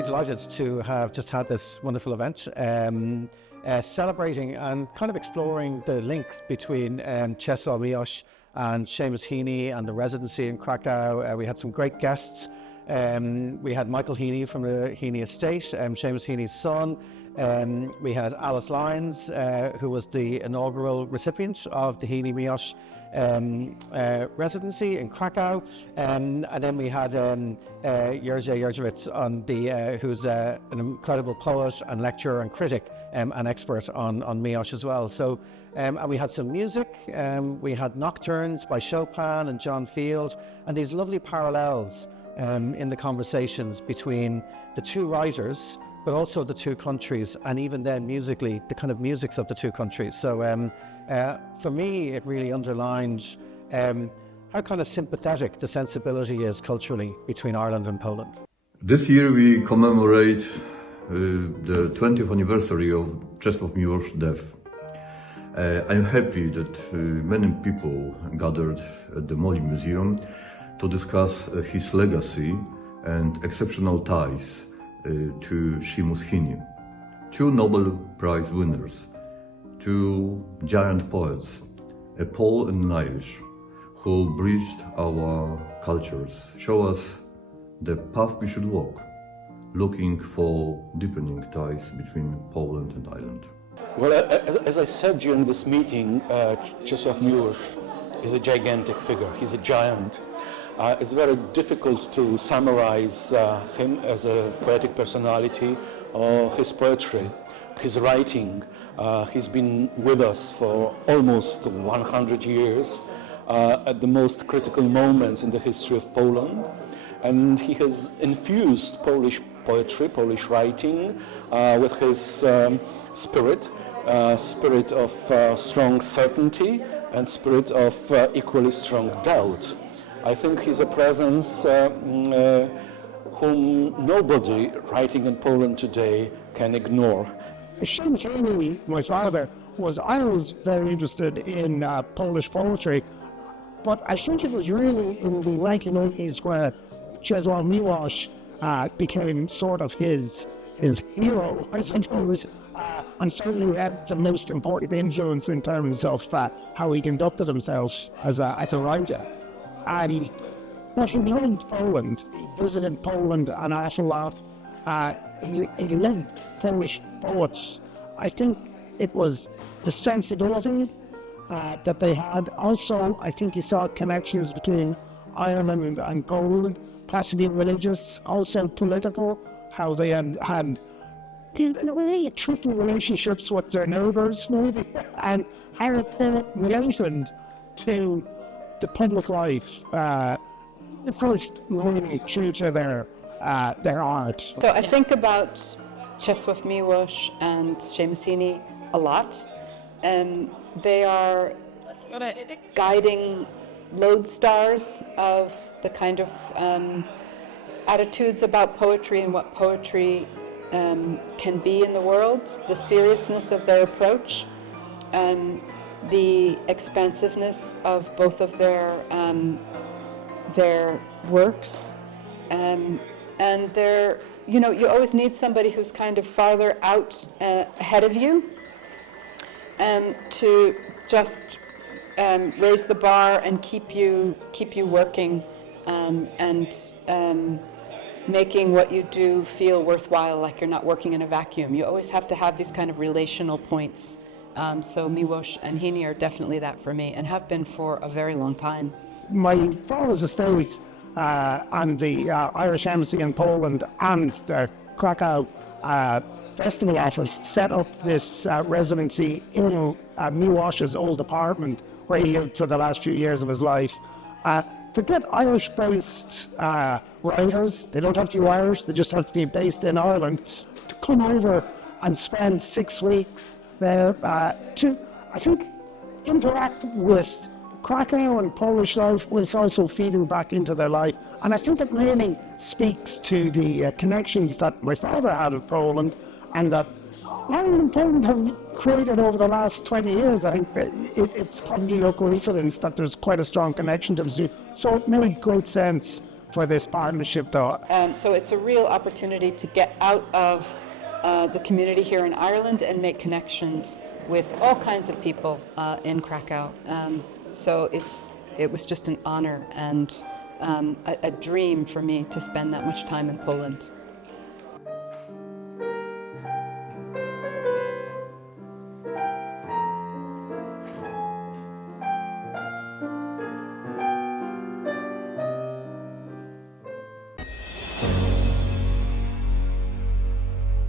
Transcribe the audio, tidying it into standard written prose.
really delighted to have just had this wonderful event, celebrating and kind of exploring the links between Czesław Miłosz and Seamus Heaney and the residency in Krakow. We had some great guests. We had Michael Heaney from the Heaney estate, Seamus Heaney's son. We had Alice Lyons, who was the inaugural recipient of the Heaney Miłosz residency in Krakow, and then we had Jerzy Jarniewicz on who's an incredible poet and lecturer and critic and expert on Miłosz as well. So, and we had some music. We had nocturnes by Chopin and John Field, and these lovely parallels in the conversations between the two writers, but also the two countries, and even then musically, the kind of musics of the two countries. So for me, it really underlined how kind of sympathetic the sensibility is culturally between Ireland and Poland. This year we commemorate the 20th anniversary of Czesław Miłosz's death. I'm happy that many people gathered at the MoLI Museum to discuss his legacy and exceptional ties to Seamus Heaney, two Nobel Prize winners, two giant poets, a Pole and an Irish, who bridged our cultures, show us the path we should walk, looking for deepening ties between Poland and Ireland. Well, as I said during this meeting, Czesław Miłosz is a gigantic figure. He's a giant. It's very difficult to summarize him as a poetic personality or his poetry, his writing. He's been with us for almost 100 years at the most critical moments in the history of Poland. And he has infused Polish poetry, Polish writing with his spirit of strong certainty and spirit of equally strong doubt. I think he's a presence whom nobody writing in Poland today can ignore. Seamus Heaney, my father, was always very interested in Polish poetry, but I think it was really in the 1980s where Czesław Miłosz became sort of his hero, I suppose, and certainly had the most important influence in terms of how he conducted himself as a writer. But he loved Poland. He visited Poland an awful lot. He loved Polish poets. I think it was the sensibility that they had. Also, I think he saw connections between Ireland and Poland, possibly religious, also political, how they had in a way tricky relationships with their neighbours, maybe, and how it related to the public life, first really true to their art. So I think about Czesław Miłosz and Seamus Heaney a lot. They are guiding lodestars of the kind of attitudes about poetry and what poetry can be in the world, the seriousness of their approach, the expansiveness of both of their works, and their, you always need somebody who's kind of farther out ahead of you, to just raise the bar and keep you working, and making what you do feel worthwhile, like you're not working in a vacuum. You always have to have these kind of relational points. So Miłosz and Heaney are definitely that for me, and have been for a very long time. My father's estate and the Irish Embassy in Poland and the Krakow Festival Office set up this residency in Miłosz's old apartment where he lived for the last few years of his life. To get Irish-based writers, they don't have to be Irish, they just have to be based in Ireland, to come over and spend 6 weeks there to, I think, interact with Krakow and Polish life was also feeding back into their life. And I think it really speaks to the connections that my father had with Poland, and that Ireland and Poland have created over the last 20 years. I think that it's probably no coincidence that there's quite a strong connection to the two. So it made great sense for this partnership, though. So it's a real opportunity to get out of the community here in Ireland and make connections with all kinds of people in Krakow. So it was just an honor and a dream for me to spend that much time in Poland.